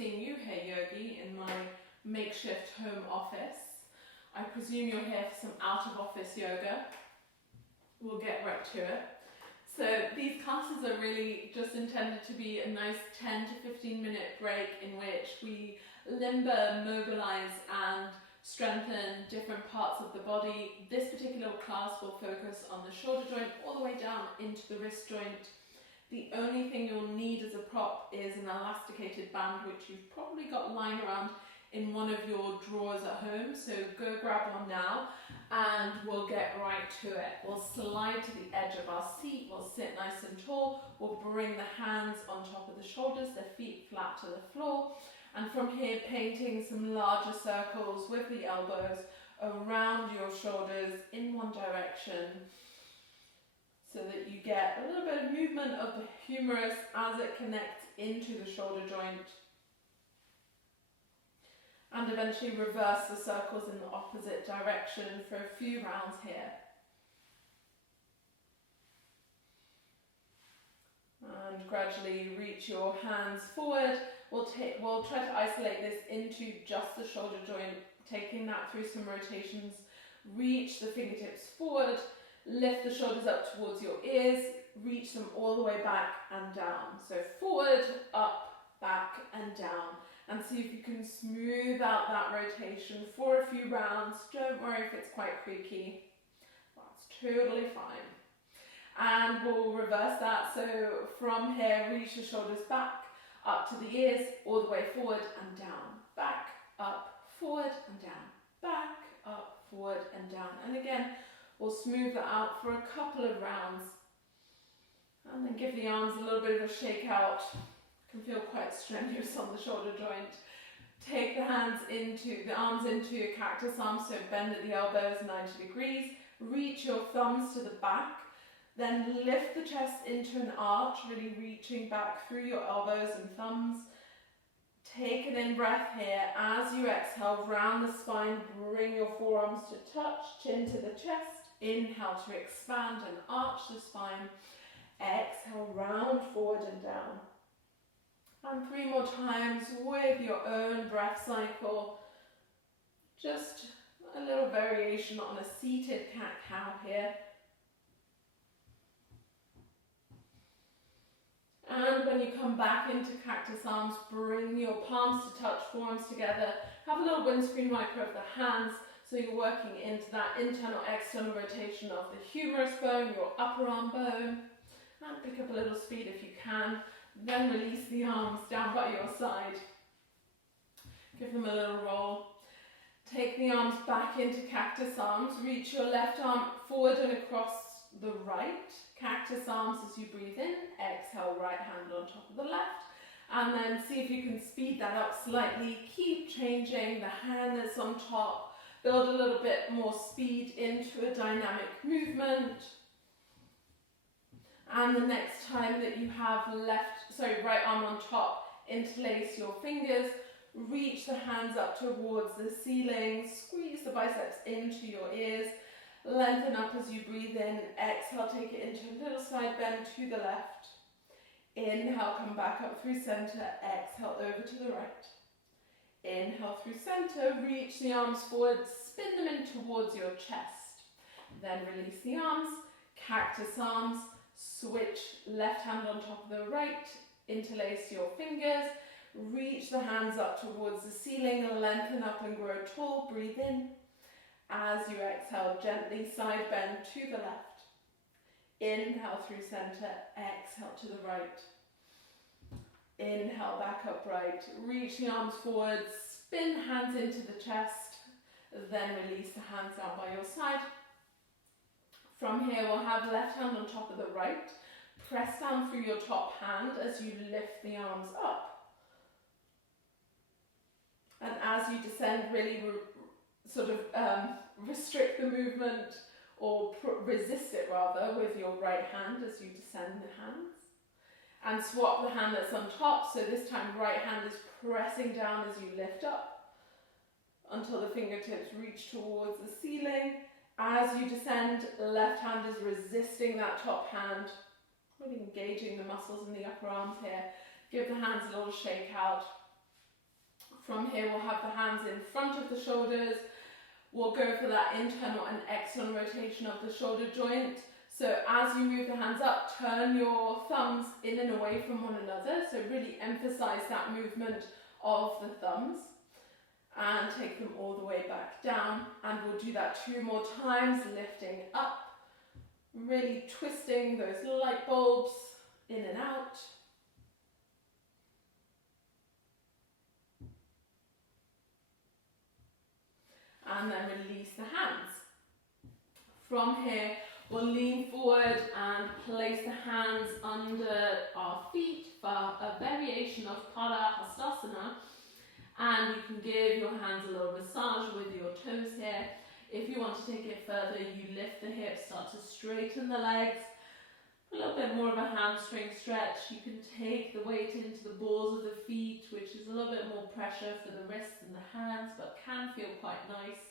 seeing you here, Yogi, in my makeshift home office. I presume you're here for some out-of-office yoga. We'll get right to it. So these classes are really just intended to be a nice 10 to 15 minute break in which we limber, mobilise and strengthen different parts of the body. This particular class will focus on the shoulder joint all the way down into the wrist joint. The only thing you'll need as a prop is an elasticated band, which you've probably got lying around in one of your drawers at home. So go grab one now and we'll get right to it. We'll slide to the edge of our seat, we'll sit nice and tall, we'll bring the hands on top of the shoulders, the feet flat to the floor, and from here painting some larger circles with the elbows around your shoulders in one direction, so that you get a little bit of movement of the humerus as it connects into the shoulder joint. And eventually reverse the circles in the opposite direction for a few rounds here. And gradually reach your hands forward. We'll try to isolate this into just the shoulder joint, taking that through some rotations. Reach the fingertips forward. Lift the shoulders up towards your ears, reach them all the way back and down. So forward, up, back and down. And see if you can smooth out that rotation for a few rounds. Don't worry if it's quite creaky. That's totally fine. And we'll reverse that. So from here, reach the shoulders back, up to the ears, all the way forward and down. Back, up, forward and down. Back, up, forward and down. And again, we'll smooth that out for a couple of rounds. And then give the arms a little bit of a shake out. Can feel quite strenuous on the shoulder joint. Take the arms into a cactus arm, so bend at the elbows 90 degrees. Reach your thumbs to the back. Then lift the chest into an arch, really reaching back through your elbows and thumbs. Take an in-breath here. As you exhale, round the spine, bring your forearms to touch, chin to the chest. Inhale to expand and arch the spine. Exhale, round forward and down. And 3 more times with your own breath cycle. Just a little variation on a seated cat-cow here. And when you come back into cactus arms, bring your palms to touch, forearms together. Have a little windscreen wiper of the hands, so you're working into that internal-external rotation of the humerus bone, your upper arm bone. And pick up a little speed if you can. Then release the arms down by your side. Give them a little roll. Take the arms back into cactus arms. Reach your left arm forward and across the right. Cactus arms as you breathe in. Exhale, right hand on top of the left. And then see if you can speed that up slightly. Keep changing the hand that's on top. Build a little bit more speed into a dynamic movement. And the next time that you have right arm on top, interlace your fingers, reach the hands up towards the ceiling, squeeze the biceps into your ears, lengthen up as you breathe in, exhale, take it into a little side bend to the left. Inhale, come back up through center, exhale over to the right. Inhale through center, reach the arms forward, spin them in towards your chest. Then release the arms, cactus arms, switch left hand on top of the right, interlace your fingers, reach the hands up towards the ceiling, lengthen up and grow tall, breathe in. As you exhale, gently side bend to the left. Inhale through center, exhale to the right. Inhale back upright, reach the arms forward, spin hands into the chest, then release the hands down by your side. From here, we'll have left hand on top of the right. Press down through your top hand as you lift the arms up. And as you descend, really restrict the movement, or resist it rather, with your right hand as you descend the hands. And swap the hand that's on top, so this time right hand is pressing down as you lift up until the fingertips reach towards the ceiling. As you descend, left hand is resisting that top hand, really engaging the muscles in the upper arms here. Give the hands a little shake out. From here we'll have the hands in front of the shoulders. We'll go for that internal and external rotation of the shoulder joint. So as you move the hands up, turn your thumbs in and away from one another. So really emphasize that movement of the thumbs. And take them all the way back down. And we'll do that 2 more times, lifting up. Really twisting those light bulbs in and out. And then release the hands. From here, we'll lean forward and place the hands under our feet for a variation of Pada Hastasana. And you can give your hands a little massage with your toes here. If you want to take it further, you lift the hips, start to straighten the legs. A little bit more of a hamstring stretch. You can take the weight into the balls of the feet, which is a little bit more pressure for the wrists and the hands, but can feel quite nice.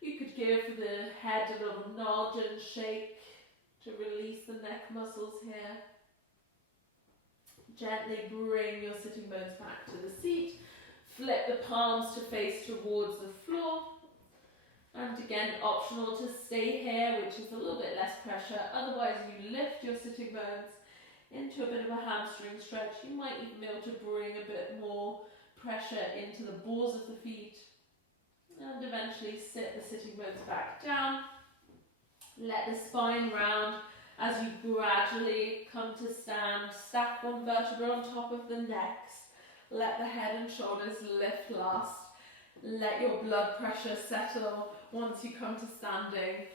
You could give the head a little nod and shake to release the neck muscles here. Gently bring your sitting bones back to the seat. Flip the palms to face towards the floor. And again, optional to stay here, which is a little bit less pressure. Otherwise, you lift your sitting bones into a bit of a hamstring stretch. You might even be able to bring a bit more pressure into the balls of the feet. And eventually sit the sitting bones back down. Let the spine round as you gradually come to stand. Stack one vertebra on top of the next. Let the head and shoulders lift last. Let your blood pressure settle once you come to standing.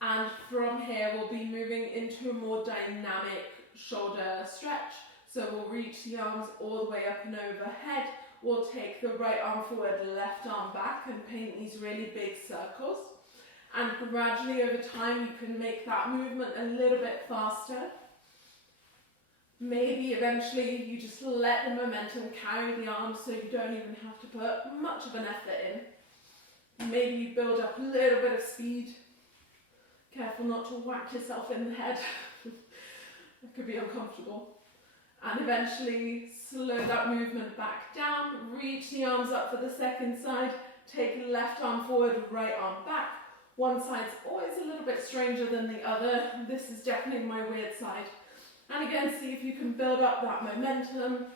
And from here, we'll be moving into a more dynamic shoulder stretch. So we'll reach the arms all the way up and overhead. We'll take the right arm forward, left arm back, and paint these really big circles. And gradually over time, you can make that movement a little bit faster. Maybe eventually you just let the momentum carry the arms so you don't even have to put much of an effort in. Maybe you build up a little bit of speed. Careful not to whack yourself in the head. That could be uncomfortable. And eventually slow that movement back down. Reach the arms up for the second side. Take left arm forward, right arm back. One side's always a little bit stranger than the other. This is definitely my weird side. And again, see if you can build up that momentum.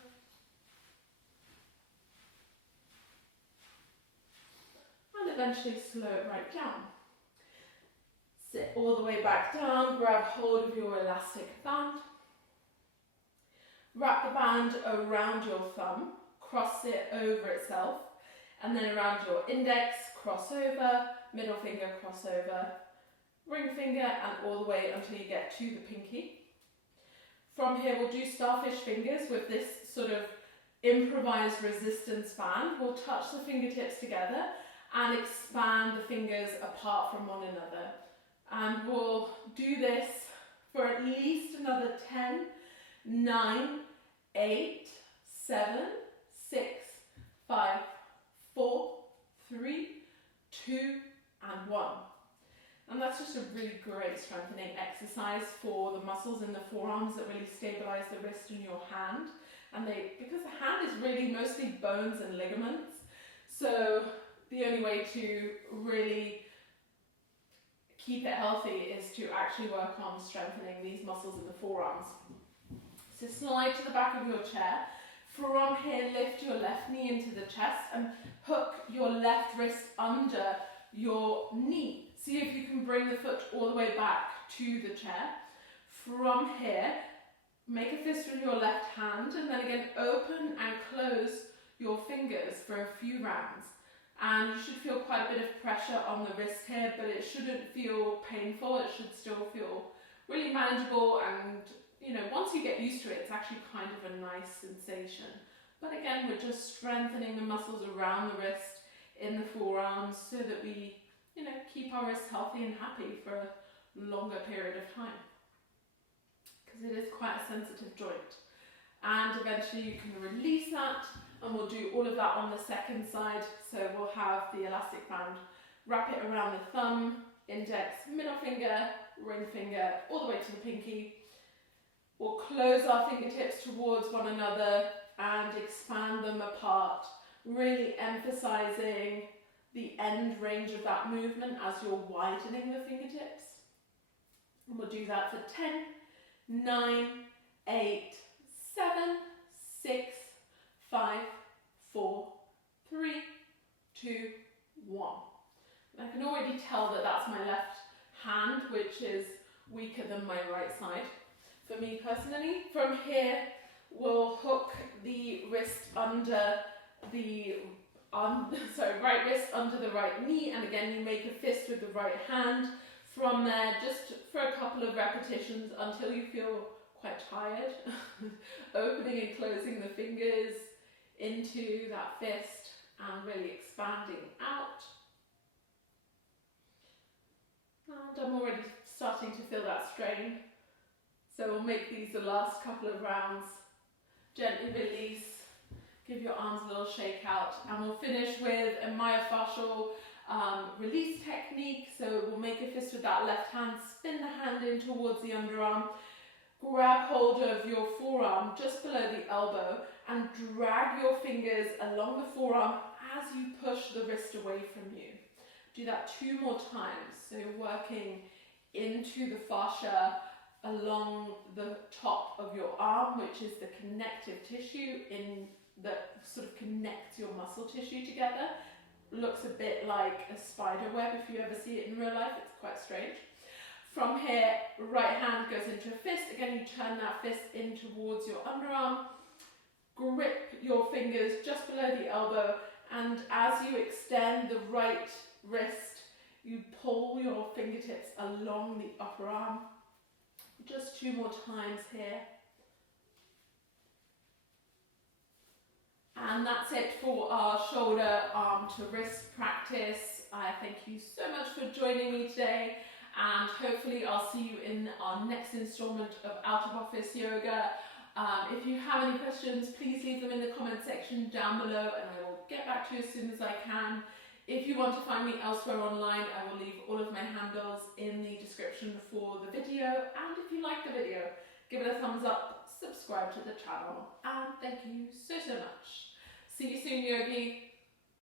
And eventually slow it right down. Sit all the way back down, grab hold of your elastic band. Wrap the band around your thumb, cross it over itself, and then around your index, cross over, middle finger, cross over, ring finger, and all the way until you get to the pinky. From here, we'll do Starfish Fingers with this sort of improvised resistance band. We'll touch the fingertips together and expand the fingers apart from one another. And we'll do this for at least another 10, 9, 8, 7, 6, 5, 4, 3, 2, and 1. And that's just a really great strengthening exercise for the muscles in the forearms that really stabilize the wrist and your hand. And because the hand is really mostly bones and ligaments, so the only way to really keep it healthy is to actually work on strengthening these muscles in the forearms. So slide to the back of your chair. From here, lift your left knee into the chest and hook your left wrist under your knee. See if you can bring the foot all the way back to the chair. From here, make a fist with your left hand and then again open and close your fingers for a few rounds. And you should feel quite a bit of pressure on the wrist here, but it shouldn't feel painful. It should still feel really manageable, and once you get used to it, it's actually kind of a nice sensation. But again, we're just strengthening the muscles around the wrist in the forearms so that we keep our wrists healthy and happy for a longer period of time, because it is quite a sensitive joint. And eventually you can release that, and we'll do all of that on the second side. So we'll have the elastic band, wrap it around the thumb, index, middle finger, ring finger, all the way to the pinky. We'll close our fingertips towards one another and expand them apart. really emphasizing the end range of that movement as you're widening the fingertips. And we'll do that for 10, 9, 8, 7, 6, 5, 4, 3, 2, 1. And I can already tell that that's my left hand, which is weaker than my right side. For me personally, from here, we'll hook the wrist under the right wrist under the right knee, and again you make a fist with the right hand. From there, just for a couple of repetitions until you feel quite tired, opening and closing the fingers into that fist and really expanding out. And I'm already starting to feel that strain, so we'll make these the last couple of rounds. Gently release, give your arms a little shake out, and we'll finish with a myofascial release technique. So we'll make a fist with that left hand, spin the hand in towards the underarm, grab hold of your forearm just below the elbow and drag your fingers along the forearm as you push the wrist away from you. Do that 2 more times, so working into the fascia along the top of your arm, which is the connective tissue that sort of connects your muscle tissue together. Looks a bit like a spider web if you ever see it in real life. It's quite strange. From here, right hand goes into a fist. Again, you turn that fist in towards your underarm. Grip your fingers just below the elbow, and as you extend the right wrist, you pull your fingertips along the upper arm. Just 2 more times here. And that's it for our shoulder, arm to wrist practice. I thank you so much for joining me today, and hopefully I'll see you in our next installment of Out of Office Yoga. If you have any questions, please leave them in the comment section down below and I will get back to you as soon as I can. If you want to find me elsewhere online, I will leave all of my handles in the description for the video. And if you like the video, give it a thumbs up, subscribe to the channel, and thank you so much. See you soon, Yogi.